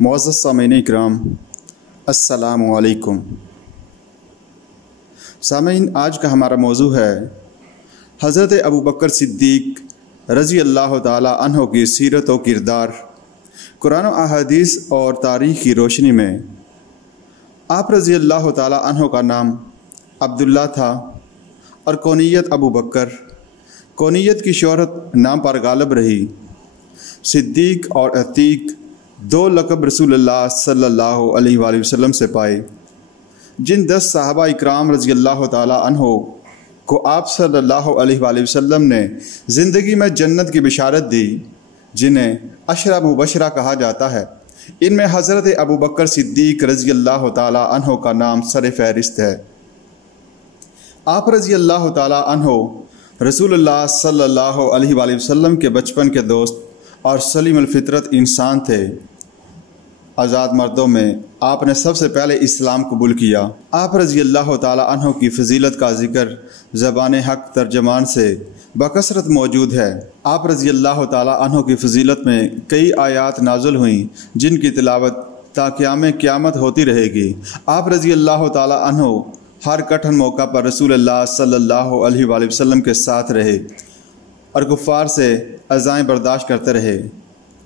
معزز سامعین اکرام، السلام علیکم۔ سامعین، آج کا ہمارا موضوع ہے حضرت ابوبکر صدیق رضی اللہ تعالی عنہ کی سیرت و کردار۔ قرآن و احادیث اور تاریخ کی روشنی میں آپ رضی اللہ تعالی عنہ کا نام عبداللہ تھا اور کونیت ابوبکر۔ کونیت کی شہرت نام پر غالب رہی۔ صدیق اور عتیق دو لقب رسول اللہ صلی اللہ علیہ وآلہ وسلم سے پائے۔ جن 10 صحابہ اکرام رضی اللہ تعالی عنہ کو آپ صلی اللہ علیہ وآلہ وسلم نے زندگی میں جنت کی بشارت دی، جنہیں عشرہ مبشرہ کہا جاتا ہے، ان میں حضرت ابوبکر صدیق رضی اللہ تعالی عنہ کا نام سر فہرست ہے۔ آپ رضی اللہ تعالی عنہ رسول اللہ صلی اللہ علیہ وآلہ وسلم کے بچپن کے دوست اور سلیم الفطرت انسان تھے۔ آزاد مردوں میں آپ نے سب سے پہلے اسلام قبول کیا۔ آپ رضی اللہ تعالی عنہ کی فضیلت کا ذکر زبان حق ترجمان سے بکثرت موجود ہے۔ آپ رضی اللہ تعالی عنہ کی فضیلت میں کئی آیات نازل ہوئیں جن کی تلاوت تا قیامت ہوتی رہے گی۔ آپ رضی اللہ تعالی عنہ ہر کٹھن موقع پر رسول اللہ صلی اللہ علیہ وآلہ وسلم کے ساتھ رہے اور کفار سے اذائیں برداشت کرتے رہے۔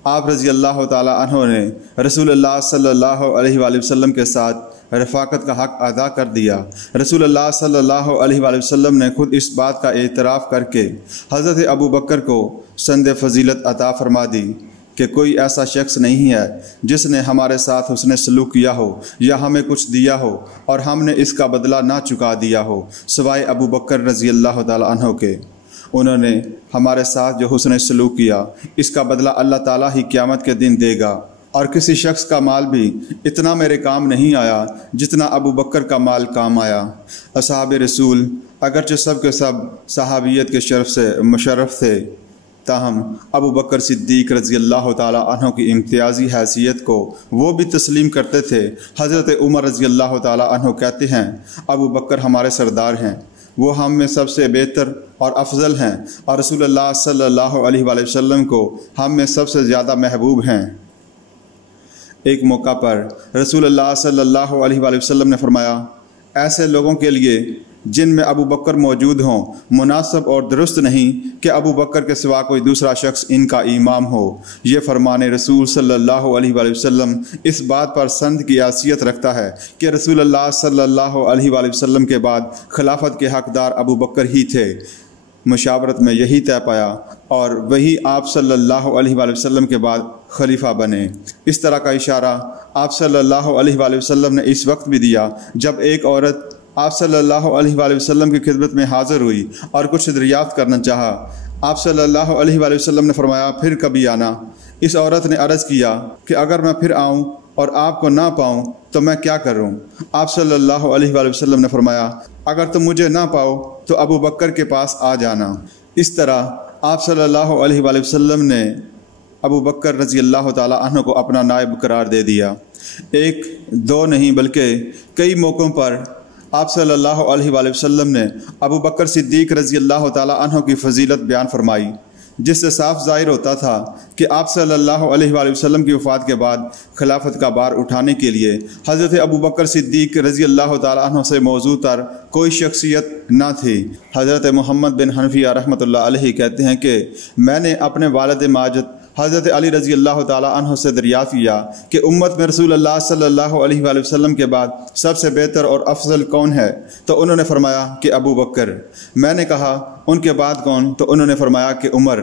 آپ رضی اللہ تعالی عنہ نے رسول اللہ صلی اللہ علیہ وآلہ وسلم کے ساتھ رفاقت کا حق ادا کر دیا۔ رسول اللہ صلی اللہ علیہ وآلہ وسلم نے خود اس بات کا اعتراف کر کے حضرت ابوبکر کو سند فضیلت عطا فرما دی کہ کوئی ایسا شخص نہیں ہے جس نے ہمارے ساتھ حسن سلوک کیا ہو یا ہمیں کچھ دیا ہو اور ہم نے اس کا بدلہ نہ چکا دیا ہو سوائے ابوبکر رضی اللہ تعالی عنہ کے۔ انہوں نے ہمارے ساتھ جو حسن سلوک کیا، اس کا بدلہ اللہ تعالیٰ ہی قیامت کے دن دے گا، اور کسی شخص کا مال بھی اتنا میرے کام نہیں آیا جتنا ابوبکر کا مال کام آیا۔ اصحاب رسول اگرچہ سب کے سب صحابیت کے شرف سے مشرف تھے، تاہم ابوبکر صدیق رضی اللہ تعالیٰ عنہ کی امتیازی حیثیت کو وہ بھی تسلیم کرتے تھے۔ حضرت عمر رضی اللہ تعالیٰ عنہ کہتے ہیں، ابوبکر ہمارے سردار ہیں، وہ ہم میں سب سے بہتر اور افضل ہیں، اور رسول اللہ صلی اللہ علیہ وآلہ وسلم کو ہم میں سب سے زیادہ محبوب ہیں۔ ایک موقع پر رسول اللہ صلی اللہ علیہ وآلہ وسلم نے فرمایا، ایسے لوگوں کے لیے جن میں ابوبکر موجود ہوں مناسب اور درست نہیں کہ ابوبکر کے سوا کوئی دوسرا شخص ان کا امام ہو۔ یہ فرمان رسول صلی اللہ علیہ وآلہ وسلم اس بات پر سند کی حیثیت رکھتا ہے کہ رسول اللہ صلی اللہ علیہ وآلہ وسلم کے بعد خلافت کے حقدار ابوبکر ہی تھے۔ مشاورت میں یہی طے پایا اور وہی آپ صلی اللہ علیہ وآلہ وسلم کے بعد خلیفہ بنے۔ اس طرح کا اشارہ آپ صلی اللہ علیہ وآلہ وسلم نے اس وقت بھی دیا جب ایک عورت آپ صلی اللہ علیہ وآلہ وسلم کی خدمت میں حاضر ہوئی اور کچھ دریافت کرنا چاہا۔ آپ صلی اللہ علیہ وآلہ وسلم نے فرمایا، پھر کبھی آنا۔ اس عورت نے عرض کیا کہ اگر میں پھر آؤں اور آپ کو نہ پاؤں تو میں کیا کروں؟ آپ صلی اللہ علیہ وآلہ وسلم نے فرمایا، اگر تم مجھے نہ پاؤ تو ابوبکر کے پاس آ جانا۔ اس طرح آپ صلی اللہ علیہ وآلہ وسلم نے ابوبکر رضی اللہ تعالی عنہ کو اپنا نائب قرار دے دیا۔ ایک دو نہیں بلکہ کئی موقعوں پر آپ صلی اللہ علیہ وآلہ وسلم نے ابوبکر صدیق رضی اللہ تعالی عنہ کی فضیلت بیان فرمائی، جس سے صاف ظاہر ہوتا تھا کہ آپ صلی اللہ علیہ وآلہ وسلم کی وفات کے بعد خلافت کا بار اٹھانے کے لیے حضرت ابوبکر صدیق رضی اللہ تعالی عنہ سے موضوع تر کوئی شخصیت نہ تھی۔ حضرت محمد بن حنفیہ رحمۃ اللہ علیہ کہتے ہیں کہ میں نے اپنے والد ماجد حضرت علی رضی اللہ تعالی عنہ سے دریافت کیا کہ امت میں رسول اللہ صلی اللہ علیہ وآلہ وسلم کے بعد سب سے بہتر اور افضل کون ہے؟ تو انہوں نے فرمایا کہ ابوبکر۔ میں نے کہا ان کے بعد کون؟ تو انہوں نے فرمایا کہ عمر۔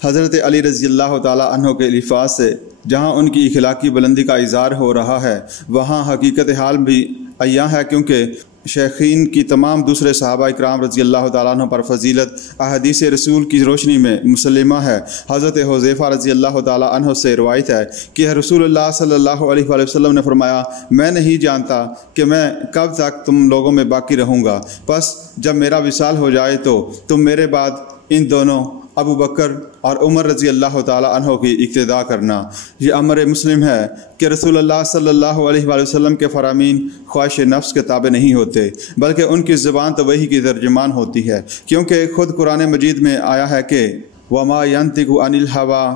حضرت علی رضی اللہ تعالی عنہ کے الفاظ سے جہاں ان کی اخلاقی بلندی کا اظہار ہو رہا ہے، وہاں حقیقت حال بھی عیاں ہے، کیونکہ شیخین کی تمام دوسرے صحابہ اکرام رضی اللہ تعالیٰ عنہ پر فضیلت احادیث رسول کی روشنی میں مسلمہ ہے۔ حضرت حذیفہ رضی اللہ تعالیٰ عنہ سے روایت ہے کہ رسول اللہ صلی اللہ علیہ وآلہ وسلم نے فرمایا، میں نہیں جانتا کہ میں کب تک تم لوگوں میں باقی رہوں گا، پس جب میرا وصال ہو جائے تو تم میرے بعد ان دونوں ابوبکر اور عمر رضی اللہ تعالیٰ عنہ کی اقتداء کرنا۔ یہ امر مسلم ہے کہ رسول اللہ صلی اللہ علیہ وآلہ وسلم کے فرامین خواہش نفس کے تابع نہیں ہوتے، بلکہ ان کی زبان تو وحی کی ترجمان ہوتی ہے، کیونکہ خود قرآن مجید میں آیا ہے کہ وَمَا يَنْطِقُ عَنِ الْهَوَىٰ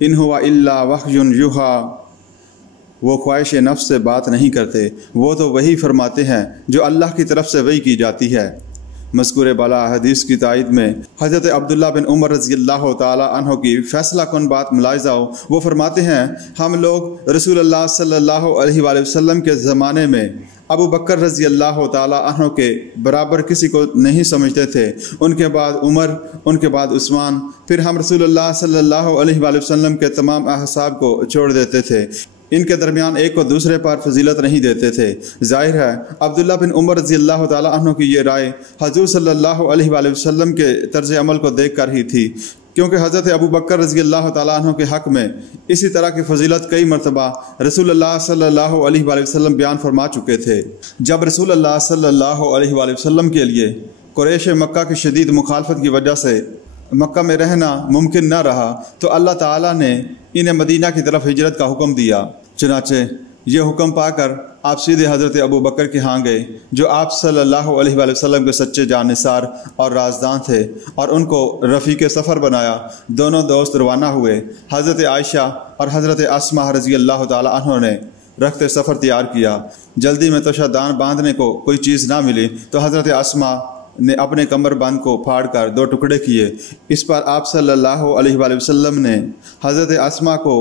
إِنْ هُوَ إِلَّا وَحْيٌ يُوحَىٰ وہ خواہش نفس سے بات نہیں کرتے، وہ تو وہی فرماتے ہیں جو اللہ کی طرف سے وحی کی جاتی ہے۔ مذکور بالا حدیث کی تائید میں حضرت عبداللہ بن عمر رضی اللہ تعالی عنہ کی فیصلہ کن بات ملاحظہ ہو۔ وہ فرماتے ہیں ہم لوگ رسول اللہ صلی اللہ علیہ وآلہ وسلم کے زمانے میں ابو بکر رضی اللہ تعالی عنہ کے برابر کسی کو نہیں سمجھتے تھے، ان کے بعد عمر، ان کے بعد عثمان، پھر ہم رسول اللہ صلی اللہ علیہ وآلہ وسلم کے تمام احساب کو چھوڑ دیتے تھے، ان کے درمیان ایک کو دوسرے پر فضیلت نہیں دیتے تھے۔ ظاہر ہے عبداللہ بن عمر رضی اللہ تعالی عنہ کی یہ رائے حضور صلی اللہ علیہ وآلہ وسلم کے طرز عمل کو دیکھ کر ہی تھی، کیونکہ حضرت ابو بکر رضی اللہ تعالیٰ عنہ کے حق میں اسی طرح کی فضیلت کئی مرتبہ رسول اللہ صلی اللہ علیہ وآلہ وسلم بیان فرما چکے تھے۔ جب رسول اللہ صلی اللہ علیہ وآلہ وسلم کے لیے قریش مکہ کی شدید مخالفت کی وجہ سے مکہ میں رہنا ممکن نہ رہا تو اللہ تعالیٰ نے انہیں مدینہ کی طرف ہجرت کا حکم دیا۔ چنانچہ یہ حکم پا کر آپ سیدھے حضرت ابو بکر کے ہاں گئے، جو آپ صلی اللہ علیہ وآلہ وسلم کے سچے جانثار اور رازداں تھے، اور ان کو رفیق سفر بنایا۔ دونوں دوست روانہ ہوئے۔ حضرت عائشہ اور حضرت اسماء رضی اللہ تعالی عنہ نے رخت سفر تیار کیا۔ جلدی میں توشہ باندھنے کو کوئی چیز نہ ملی تو حضرت اسماء نے اپنے کمر بند کو پھاڑ کر 2 ٹکڑے کیے۔ اس پر آپ صلی اللہ علیہ وآلہ وسلم نے حضرت اسماء کو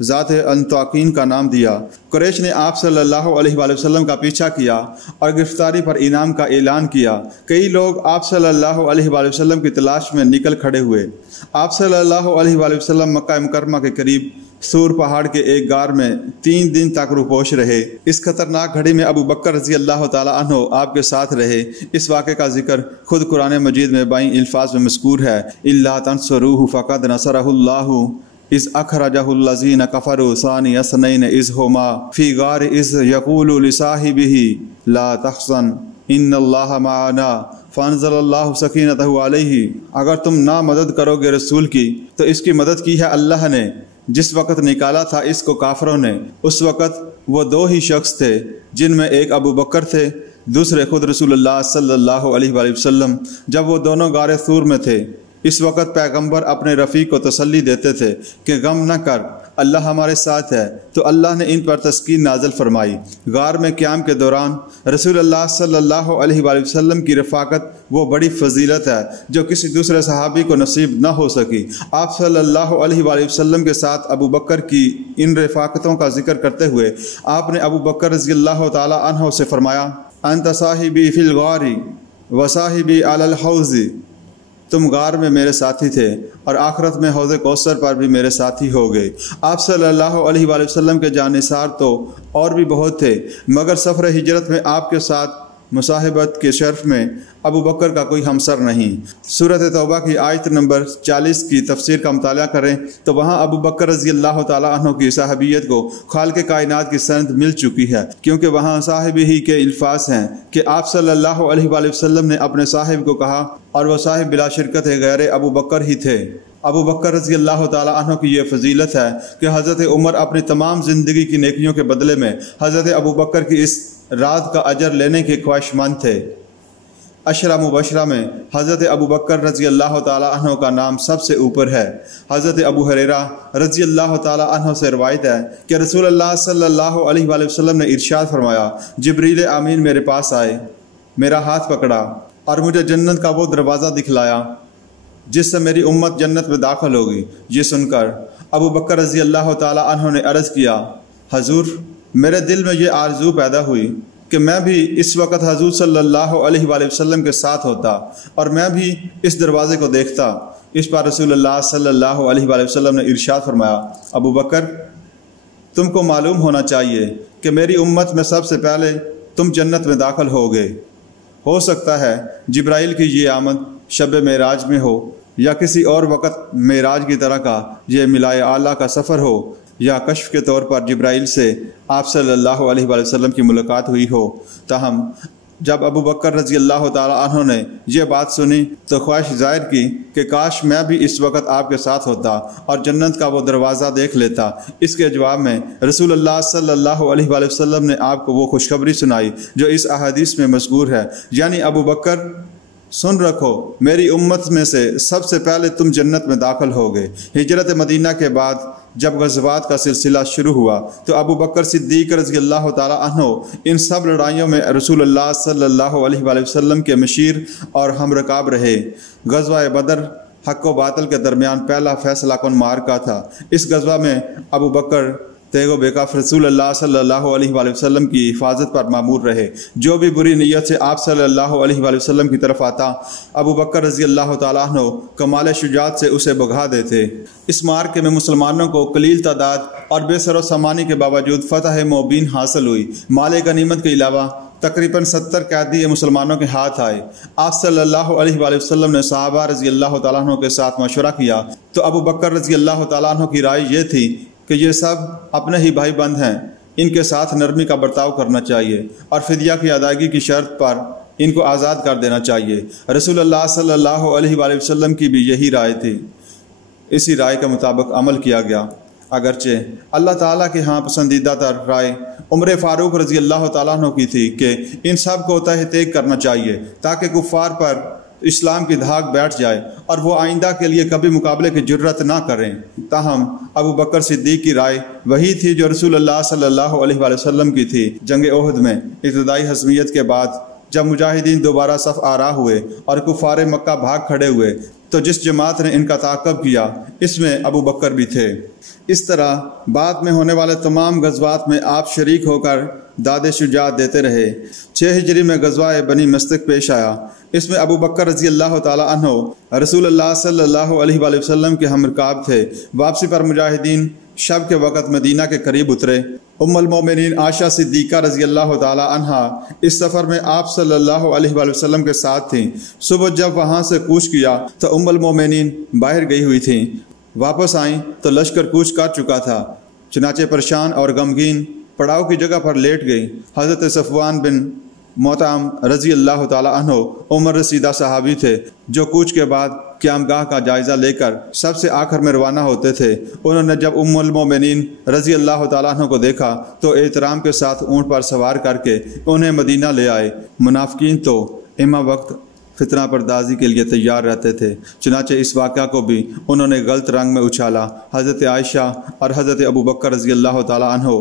ذات انطاکین کا نام دیا۔ قریش نے آپ صلی اللہ علیہ وآلہ وسلم کا پیچھا کیا اور گرفتاری پر انعام کا اعلان کیا۔ کئی لوگ آپ صلی اللہ علیہ وآلہ وسلم کی تلاش میں نکل کھڑے ہوئے۔ آپ صلی اللہ علیہ وآلہ وسلم مکہ مکرمہ کے قریب سور پہاڑ کے ایک غار میں 3 دن تک روپوش رہے۔ اس خطرناک گھڑی میں ابو بکر رضی اللہ تعالی عنہ آپ کے ساتھ رہے۔ اس واقعے کا ذکر خود قرآن مجید میں بائیں الفاظ میں مذکور ہے، اِلَّا تَنْصُرُوهُ فَقَدْ نَصَرَهُ اللَّهُ اِذْ أَخْرَجَهُ الَّذِينَ كَفَرُوا ثَانِيَ اثْنَيْنِ إِذْ هُمَا فِي غَارٍ إِذْ يَقُولُ لِصَاحِبِهِ لَا تَحْزَنْ إِنَّ اللَّهَ مَعَنَا فَأَنزَلَ اللَّهُ سَكِينَتَهُ عَلَيْهِ۔ اگر تم نہ مدد کرو گے رسول کی تو اس کی مدد کی ہے اللہ نے۔ جس وقت نکالا تھا اس کو کافروں نے، اس وقت وہ 2 ہی شخص تھے، جن میں ایک ابو بکر تھے، دوسرے خود رسول اللہ صلی اللہ علیہ وآلہ وسلم۔ جب وہ دونوں غار ثور میں تھے، اس وقت پیغمبر اپنے رفیق کو تسلی دیتے تھے کہ غم نہ کر، اللہ ہمارے ساتھ ہے، تو اللہ نے ان پر تسکین نازل فرمائی۔ غار میں قیام کے دوران رسول اللہ صلی اللہ علیہ وآلہ وسلم کی رفاقت وہ بڑی فضیلت ہے جو کسی دوسرے صحابی کو نصیب نہ ہو سکی۔ آپ صلی اللہ علیہ وآلہ وسلم کے ساتھ ابو بکر کی ان رفاقتوں کا ذکر کرتے ہوئے آپ نے ابو بکر رضی اللہ تعالی عنہ سے فرمایا، انت صاحبی فی الغار وصاحبی علی الحوض، تم غار میں میرے ساتھی تھے اور آخرت میں حوض کوثر پر بھی میرے ساتھی ہو گئے۔ آپ صلی اللہ علیہ وآلہ وسلم کے جانثار تو اور بھی بہت تھے، مگر سفر ہجرت میں آپ کے ساتھ مصاحبت کے شرف میں ابو بکر کا کوئی ہمسر نہیں۔ سورۃ توبہ کی آیت نمبر 40 کی تفسیر کا مطالعہ کریں تو وہاں ابو بکر رضی اللہ تعالیٰ عنہ کی صحابیت کو خالق کائنات کی سند مل چکی ہے، کیونکہ وہاں صاحب ہی کے الفاظ ہیں کہ آپ صلی اللہ علیہ وآلہ وسلم نے اپنے صاحب کو کہا، اور وہ صاحب بلا شرکت غیر ابو بکر ہی تھے۔ ابو بکر رضی اللہ تعالیٰ عنہ کی یہ فضیلت ہے کہ حضرت عمر اپنی تمام زندگی کی نیکیوں کے بدلے میں حضرت ابو بکر کی اس رات کا اجر لینے کے خواہش مند تھے۔ عشرہ مبشرہ میں حضرت ابو بکر رضی اللہ تعالیٰ عنہ کا نام سب سے اوپر ہے۔ حضرت ابو ہریرہ رضی اللہ تعالیٰ عنہ سے روایت ہے کہ رسول اللہ صلی اللہ علیہ وآلہ وسلم نے ارشاد فرمایا، جبریل امین میرے پاس آئے، میرا ہاتھ پکڑا اور مجھے جنت کا وہ دروازہ دکھلایا جس سے میری امت جنت میں داخل ہوگی۔ یہ سن کر ابو بکر رضی اللہ تعالیٰ عنہ نے عرض کیا، حضور میرے دل میں یہ آرزو پیدا ہوئی کہ میں بھی اس وقت حضور صلی اللہ علیہ وآلہ وسلم کے ساتھ ہوتا اور میں بھی اس دروازے کو دیکھتا۔ اس پر رسول اللہ صلی اللہ علیہ وآلہ وسلم نے ارشاد فرمایا، ابو بکر تم کو معلوم ہونا چاہیے کہ میری امت میں سب سے پہلے تم جنت میں داخل ہوگے۔ ہو سکتا ہے جبرائیل کی یہ آمد شب معراج میں ہو یا کسی اور وقت معراج کی طرح کا یہ ملائے اعلیٰ کا سفر ہو، یا کشف کے طور پر جبرائیل سے آپ صلی اللہ علیہ وآلہ وسلم کی ملاقات ہوئی ہو۔ تاہم جب ابو بکر رضی اللہ تعالیٰ عنہ نے یہ بات سنی تو خواہش ظاہر کی کہ کاش میں بھی اس وقت آپ کے ساتھ ہوتا اور جنت کا وہ دروازہ دیکھ لیتا۔ اس کے جواب میں رسول اللہ صلی اللہ علیہ وآلہ وسلم نے آپ کو وہ خوشخبری سنائی جو اس احادیث میں مذکور ہے، یعنی ابو بکر سن رکھو میری امت میں سے سب سے پہلے تم جنت میں داخل ہوگے۔ ہجرت مدینہ کے بعد جب غزوات کا سلسلہ شروع ہوا تو ابو بکر صدیق رضی اللہ تعالیٰ عنہ ان سب لڑائیوں میں رسول اللہ صلی اللہ علیہ وآلہ وسلم کے مشیر اور ہم رکاب رہے۔ غزوہ بدر حق و باطل کے درمیان پہلا فیصلہ کن معرکہ تھا۔ اس غزوہ میں ابو بکر تیغ و بیکاف رسول اللہ صلی اللہ علیہ وآلہ وسلم کی حفاظت پر مامور رہے۔ جو بھی بری نیت سے آپ صلی اللہ علیہ وآلہ وسلم کی طرف آتا، ابو بکر رضی اللہ تعالیٰ عنہ کمال شجاعت سے اسے بھگا دیتے۔ اس معرکے میں مسلمانوں کو قلیل تعداد اور بے سر و سامانی کے باوجود فتح مبین حاصل ہوئی۔ مال غنیمت کے علاوہ تقریباً 70 قیدی مسلمانوں کے ہاتھ آئے۔ آپ صلی اللہ علیہ وآلہ وسلم نے صحابہ رضی اللہ تعالیٰ عنہ کے ساتھ مشورہ کیا تو ابو بکر رضی اللہ تعالیٰ عنہ کی رائے یہ تھی کہ یہ سب اپنے ہی بھائی بند ہیں، ان کے ساتھ نرمی کا برتاؤ کرنا چاہیے اور فدیہ کی ادائیگی کی شرط پر ان کو آزاد کر دینا چاہیے۔ رسول اللہ صلی اللہ علیہ وآلہ وسلم کی بھی یہی رائے تھی۔ اسی رائے کے مطابق عمل کیا گیا، اگرچہ اللہ تعالیٰ کے ہاں پسندیدہ تر رائے عمر فاروق رضی اللہ تعالیٰ عنہ کی تھی کہ ان سب کو تہ تیگ کرنا چاہیے تاکہ کفار پر اسلام کی دھاک بیٹھ جائے اور وہ آئندہ کے لیے کبھی مقابلے کی جرت نہ کریں۔ تاہم ابو بکر صدیق کی رائے وہی تھی جو رسول اللہ صلی اللہ علیہ وآلہ وسلم کی تھی۔ جنگ احد میں ابتدائی ہزیمت کے بعد جب مجاہدین دوبارہ صف آرا ہوئے اور کفار مکہ بھاگ کھڑے ہوئے تو جس جماعت نے ان کا تعاقب کیا اس میں ابو بکر بھی تھے۔ اس طرح بعد میں ہونے والے تمام غزوات میں آپ شریک ہو کر داد شجاعت دیتے رہے۔ 6 ہجری میں غزوہ بنی مستق پیش آیا۔ اس میں ابو بکر رضی اللہ تعالیٰ عنہ رسول اللہ صلی اللہ علیہ وآلہ وسلم کے ہم رکاب تھے۔ واپسی پر مجاہدین شب کے وقت مدینہ کے قریب اترے۔ ام المومنین عائشہ صدیقہ رضی اللہ تعالیٰ عنہا اس سفر میں آپ صلی اللہ علیہ وآلہ وسلم کے ساتھ تھیں۔ صبح جب وہاں سے کوچ کیا تو ام المومنین باہر گئی ہوئی تھیں۔ واپس آئیں تو لشکر کوچ کر چکا تھا، چنانچہ پریشان اور غمگین پڑاؤ کی جگہ پر لیٹ گئی۔ حضرت صفوان بن معطم رضی اللہ تعالیٰ عنہ عمر رسیدہ صحابی تھے جو کوچ کے بعد قیام گاہ کا جائزہ لے کر سب سے آخر میں روانہ ہوتے تھے۔ انہوں نے جب ام المومنین رضی اللہ تعالیٰ عنہ کو دیکھا تو احترام کے ساتھ اونٹ پر سوار کر کے انہیں مدینہ لے آئے۔ منافقین تو اما وقت فتنہ پردازی کے لیے تیار رہتے تھے، چنانچہ اس واقعہ کو بھی انہوں نے غلط رنگ میں اچھالا۔ حضرت عائشہ اور حضرت ابو بکر رضی اللہ تعالیٰ عنہ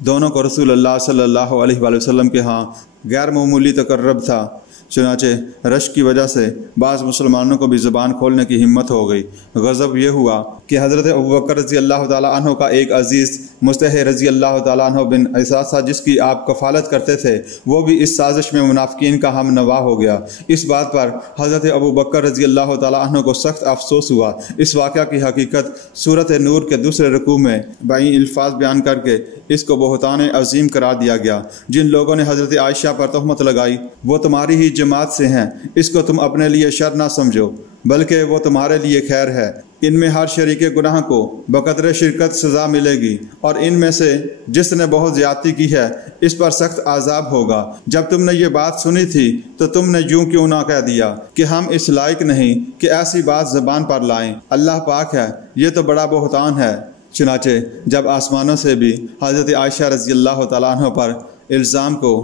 دونوں کو رسول اللہ صلی اللہ علیہ وآلہ وسلم کے ہاں غیر معمولی تقرب تھا، چنانچہ رشک کی وجہ سے بعض مسلمانوں کو بھی زبان کھولنے کی ہمت ہو گئی۔ غضب یہ ہوا کہ حضرت ابو بکر رضی اللہ تعالیٰ عنہ کا ایک عزیز مستح رضی اللہ تعالیٰ عنہ بن اساسہ جس کی آپ کفالت کرتے تھے وہ بھی اس سازش میں منافقین کا ہم نوا ہو گیا۔ اس بات پر حضرت ابو بکر رضی اللہ تعالیٰ عنہ کو سخت افسوس ہوا۔ اس واقعہ کی حقیقت سورۃ نور کے دوسرے رکوع میں بائیں الفاظ بیان کر کے اس کو بہتان عظیم قرار دیا گیا۔ جن لوگوں نے حضرت عائشہ پر تہمت لگائی وہ تمہاری ہی جماعت سے ہیں، اس کو تم اپنے لیے شر نہ سمجھو بلکہ وہ تمہارے لیے خیر ہے۔ ان میں ہر شریک گناہ کو بقدر شرکت سزا ملے گی اور ان میں سے جس نے بہت زیادتی کی ہے اس پر سخت عذاب ہوگا۔ جب تم نے یہ بات سنی تھی تو تم نے یوں کیوں نہ کہہ دیا کہ ہم اس لائق نہیں کہ ایسی بات زبان پر لائیں، اللہ پاک ہے، یہ تو بڑا بہتان ہے۔ چنانچہ جب آسمانوں سے بھی حضرت عائشہ رضی اللہ تعالیٰ عنہ پر الزام کو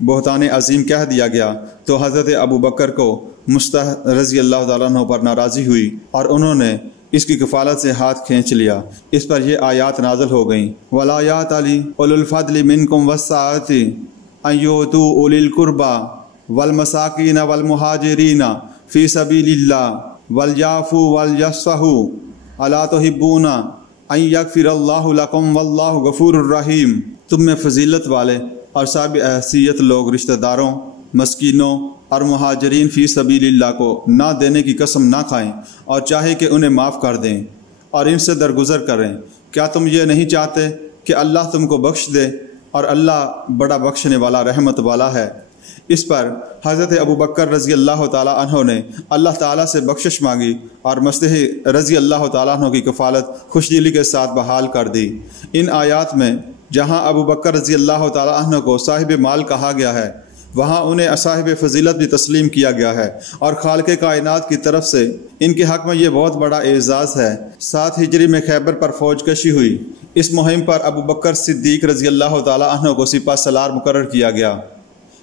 بہتان عظیم کہہ دیا گیا تو حضرت ابو بکر کو مستح رضی اللہ تعالیٰ عنہ پر ناراضی ہوئی اور انہوں نے اس کی کفالت سے ہاتھ کھینچ لیا۔ اس پر یہ آیات نازل ہو گئیں، وَلَا يَأْتَلِ أُولُو الْفَضْلِ مِنْكُمْ وَالسَّعَةِ أَنْ يُؤْتُوا أُولِي الْقُرْبَى وَالْمَسَاكِينَ وَالْمُهَاجِرِينَ فِي سَبِيلِ اللَّهِ وَلْيَعْفُوا وَلْيَصْفَحُوا أَلَا تُحِبُّونَ أَنْ يَغْفِرَ اللَّهُ لَكُمْ وَاللَّهُ غَفُورٌ رَحِيمٌ۔ تم میں فضیلت والے اور صاحب حیثیت لوگ رشتہ داروں، مسکینوں اور مہاجرین فی سبیل اللہ کو نہ دینے کی قسم نہ کھائیں اور چاہے کہ انہیں معاف کر دیں اور ان سے درگزر کریں۔ کیا تم یہ نہیں چاہتے کہ اللہ تم کو بخش دے اور اللہ بڑا بخشنے والا رحمت والا ہے؟ اس پر حضرت ابو بکر رضی اللہ تعالیٰ عنہ نے اللہ تعالیٰ سے بخشش مانگی اور مستح رضی اللہ تعالیٰ عنہ کی کفالت خوش دلی کے ساتھ بحال کر دی۔ ان آیات میں جہاں ابو بکر رضی اللہ تعالیٰ عنہ کو صاحب مال کہا گیا ہے وہاں انہیں صاحب فضیلت بھی تسلیم کیا گیا ہے اور خالق کائنات کی طرف سے ان کے حق میں یہ بہت بڑا اعزاز ہے۔ 7 ہجری میں خیبر پر فوج کشی ہوئی۔ اس مہم پر ابو بکر صدیق رضی اللہ تعالیٰ عنہ کو سپہ سالار مقرر کیا گیا۔